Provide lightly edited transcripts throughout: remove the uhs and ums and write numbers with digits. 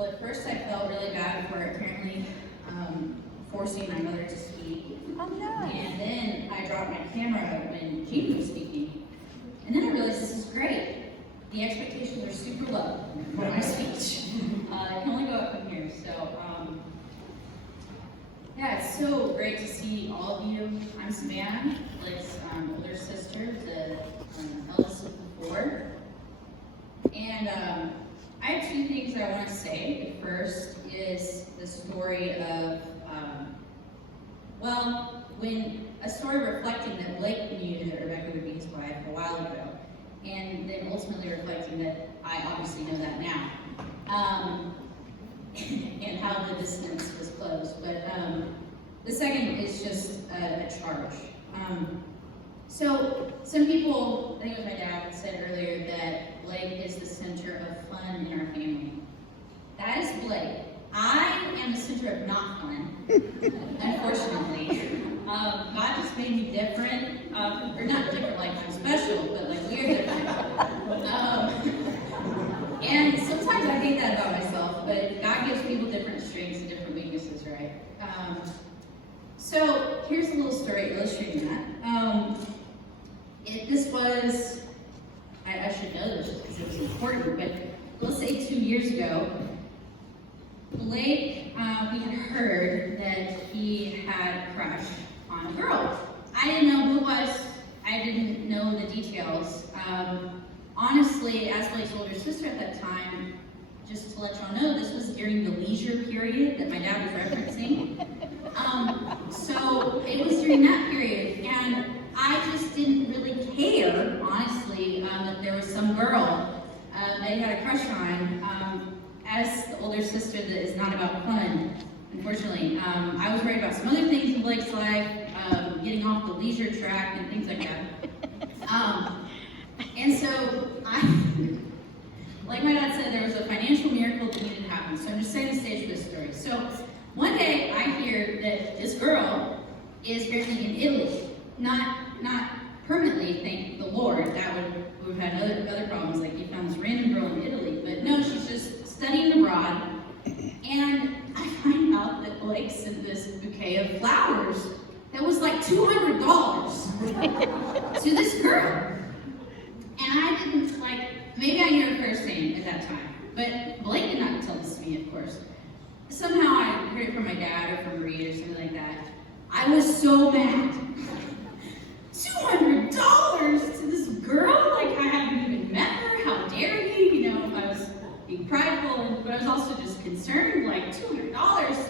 Well, at first I felt really bad for apparently forcing my mother to speak. Oh, no. And then I dropped my camera when Jamie was speaking. And then I realized this is great. The expectations are super low for my speech. It can only go up from here. So, yeah, it's so great to see all of you. I'm Savannah, Blake's older sister, the eldest of the four. And I have two things I want to say. The first is the story of, when a story reflecting that Blake knew that Rebecca would be his wife a while ago, and then ultimately reflecting that I obviously know that now, and how the distance was closed. But the second is just a charge. So some people, I think it was my dad, said earlier that Blake is the center of fun in our family. That is Blake. I am the center of not fun, unfortunately. God just made me different, or not different like I'm special, but like we're different. And sometimes I hate that about myself, but God gives people different strengths and different weaknesses, right? So here's a little story illustrating that. This was, I should know this because it was important, but let's say 2 years ago, Blake, we had heard that he had a crush on a girl. I didn't know who it was. I didn't know the details. Honestly, as Blake's older sister at that time, just to let y'all know, this was during the leisure period that my dad was referencing. So it was during that period, and I just didn't really care, honestly, that there was some girl that he had a crush on. As the older sister that is not about fun, unfortunately, I was worried about some other things in Blake's life, getting off the leisure track and things like that. And so like my dad said, there was a financial miracle that needed to happen. So I'm just setting the stage for this story. So one day I hear that this girl is apparently in Italy. Not permanently, thank the Lord. That would have had other problems, like you found this random girl in Italy. But no, she's just studying abroad. And I find out that Blake sent this bouquet of flowers that was like $200 to this girl. And I didn't, maybe I knew her first name at that time, but Blake did not tell this to me, of course. Somehow I heard it from my dad or from Reed or something like that. I was so mad. $200 to this girl? Like, I haven't even met her, how dare you? You know, I was being prideful, but I was also just concerned, like, $200,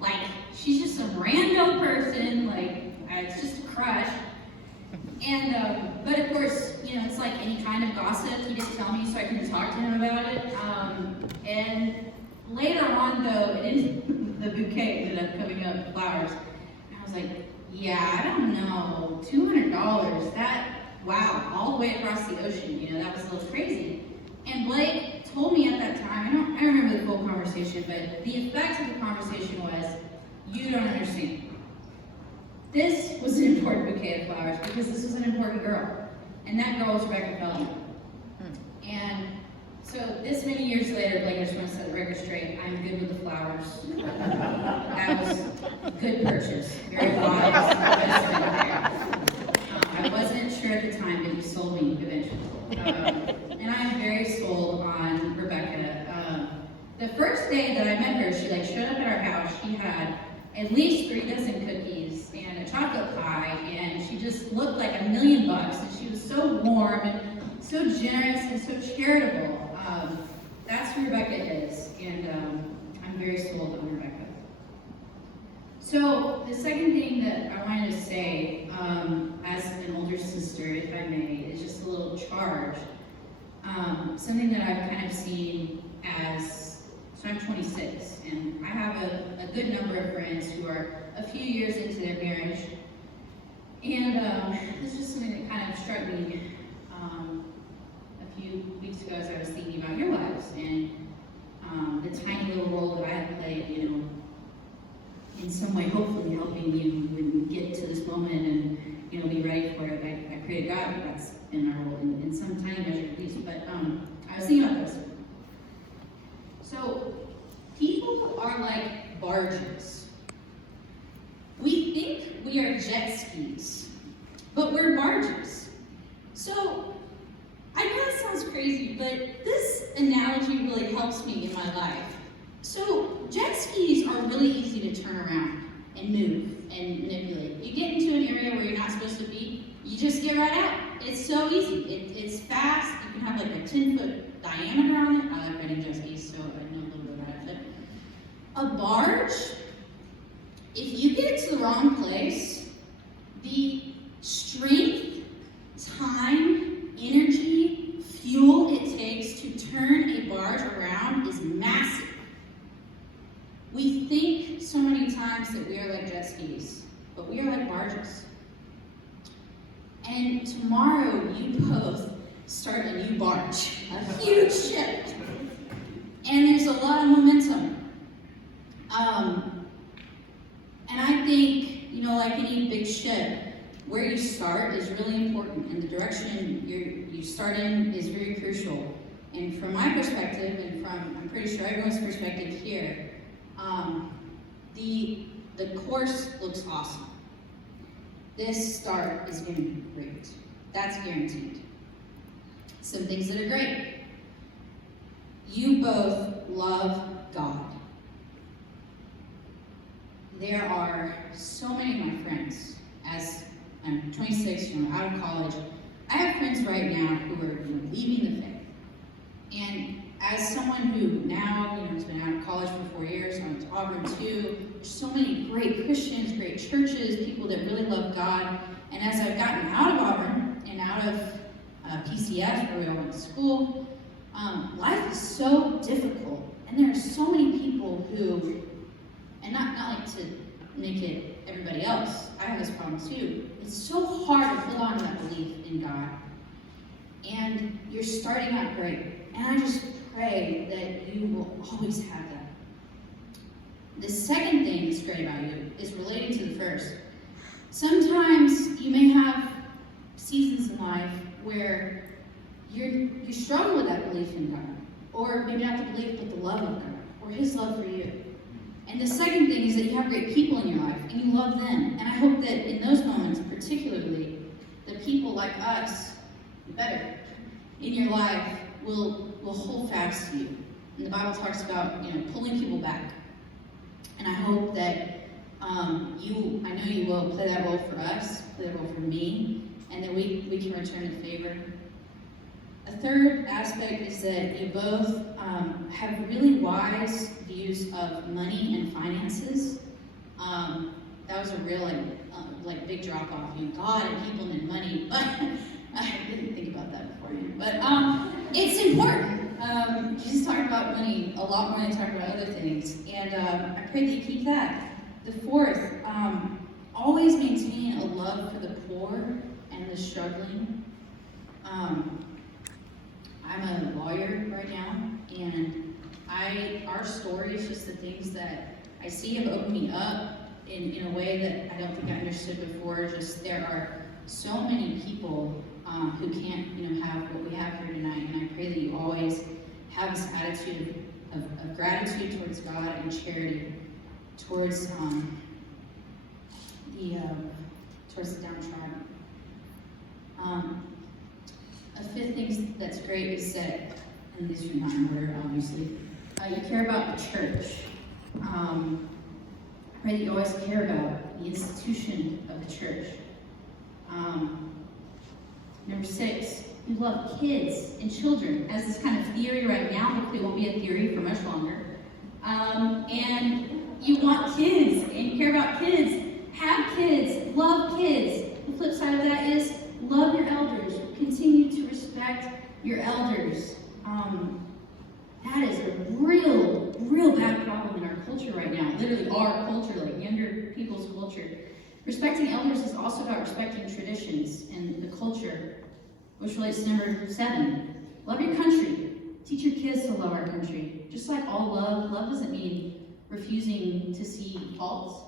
like, she's just some random person, it's just a crush. And, but of course, you know, it's like any kind of gossip. He didn't tell me, so I couldn't talk to him about it. And later on, though, the bouquet ended up coming up with flowers. And I was like, yeah, I don't know, $200, wow, all the way across the ocean, you know, that was a little crazy. And Blake told me at that time, I don't remember the full conversation, but the effect of the conversation was, you don't understand. This was an important bouquet of flowers because this was an important girl. And that girl was Rebecca Feldman. And so this many years later, I just want to set the record straight, I'm good with the flowers. That was a good purchase, very wise. I wasn't sure at the time, but he sold me eventually. And I'm very sold on Rebecca. The first day that I met her, she showed up at our house. She had at least 3 dozen cookies and a chocolate pie, and she just looked like $1,000,000 bucks. And she was so warm and so generous and so charitable. That's who Rebecca is, and I'm very sold on Rebecca. So the second thing that I wanted to say, as an older sister, if I may, is just a little charge. Something that I've kind of seen as, so I'm 26, and I have a good number of friends who are a few years into their marriage, and this is just something that kind of struck me a few weeks ago as I was thinking about your lives, and the tiny little role that I have played, you know, in some way, hopefully helping you get to this moment and, you know, be ready for it. I pray to God that that's been our role in some tiny measure at least, but I was thinking about this. So are like barges. We think we are jet skis, but we're barges. So, I know that sounds crazy, but this analogy really helps me in my life. So, jet skis are really easy to turn around and move and manipulate. You get into an area where you're not supposed to be, you just get right out. It's so easy. It's fast. You can have like a 10-foot diameter on it. I like riding jet skis, so I know a little bit about it. A barge, if you get it to the wrong place, the strength, time, energy, fuel it takes to turn a barge around is massive. We think so many times that we are like jet skis, but we are like barges. And tomorrow you both start a new barge, a huge ship. And there's a lot of momentum. And I think, like any big ship, where you start is really important, and the direction you start in is very crucial. And from my perspective, and from, I'm pretty sure everyone's perspective here, the course looks awesome. This start is going to be great. That's guaranteed. Some things that are great. You both love God. There are so many of my friends, as I'm 26, out of college. I have friends right now who are leaving the faith. And as someone who now, has been out of college for 4 years, I went to Auburn too, there's so many great Christians, great churches, people that really love God. And as I've gotten out of Auburn and out of PCF, where we all went to school, life is so difficult. And there are so many people who, and not like to make it everybody else, I have this problem too. It's so hard to hold on to that belief in God. And you're starting out great. And I just pray that you will always have that. The second thing that's great about you is relating to the first. Sometimes you may have seasons in life where you struggle with that belief in God. Or maybe not the belief, but the love of God. Or His love for you. And the second thing is that you have great people in your life, and you love them. And I hope that in those moments, particularly, the people like us, better, in your life will hold fast to you. And the Bible talks about, pulling people back. And I hope that I know you will play that role for us, play that role for me, and that we can return the favor. A third aspect is that you both have really wise views of money and finances. That was a real big drop off. God and people and money, but I didn't think about that beforehand. But it's important. Jesus talked about money a lot more than he talked about other things, and I pray that you keep that. The fourth, always maintain a love for the poor and the struggling. I'm a lawyer right now, and our story is just the things that I see have opened me up in a way that I don't think I understood before. Just there are so many people who can't, have what we have here tonight, and I pray that you always have this attitude of gratitude towards God and charity towards towards the downtrodden. A fifth thing that's great is that, and these are not in order, obviously, you care about the church. Pray that you always care about the institution of the church. Number 6, you love kids and children as this kind of theory right now. Hopefully it won't be a theory for much longer. And you want kids and you care about kids. Have kids, love kids. The flip side of that is love your elders. Continue to respect your elders. That is a real bad problem in our culture right now. Literally our culture, like younger people's culture. Respecting elders is also about respecting traditions and the culture, which relates to number 7. Love your country. Teach your kids to love our country. Just like all love doesn't mean refusing to see faults.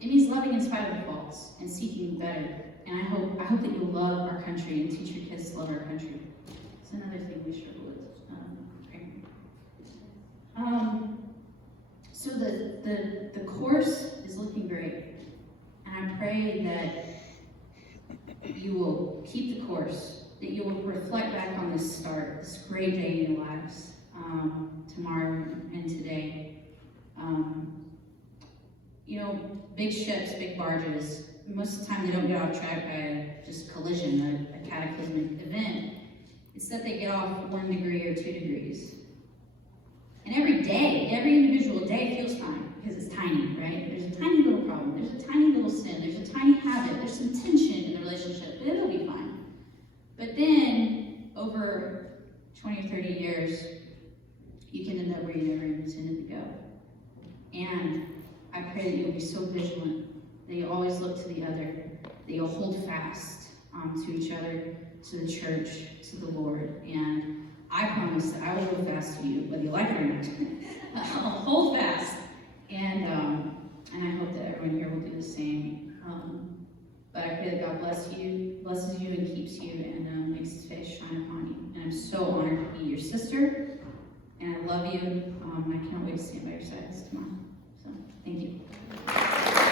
It means loving in spite of the faults and seeking better. And I hope that you'll love our country and teach your kids to love our country. It's another thing we struggle with. So the course is looking great. And I pray that you will keep the course, that you will reflect back on this start, this great day in your lives, tomorrow and today. Big ships, big barges, most of the time they don't get off track by a just collision, a cataclysmic event. It's that they get off 1 degree or 2 degrees. And every day, every individual day feels fine because it's tiny, right? There's a tiny little problem, there's a tiny little sin, there's a tiny habit, there's some tension in the relationship, but it'll be fine. But then, over 20 or 30 years, you can end up where you never intended to go. And I pray that you'll be so vigilant, that you'll always look to the other, that you'll hold fast to each other, to the church, to the Lord. And I promise that I will hold fast to you, whether you like it or not. I'll hold fast. And I hope that everyone here will do the same. But I pray that God blesses you and keeps you, and makes his face shine upon you. And I'm so honored to be your sister. And I love you. I cannot wait to stand by your sides tomorrow. So, thank you.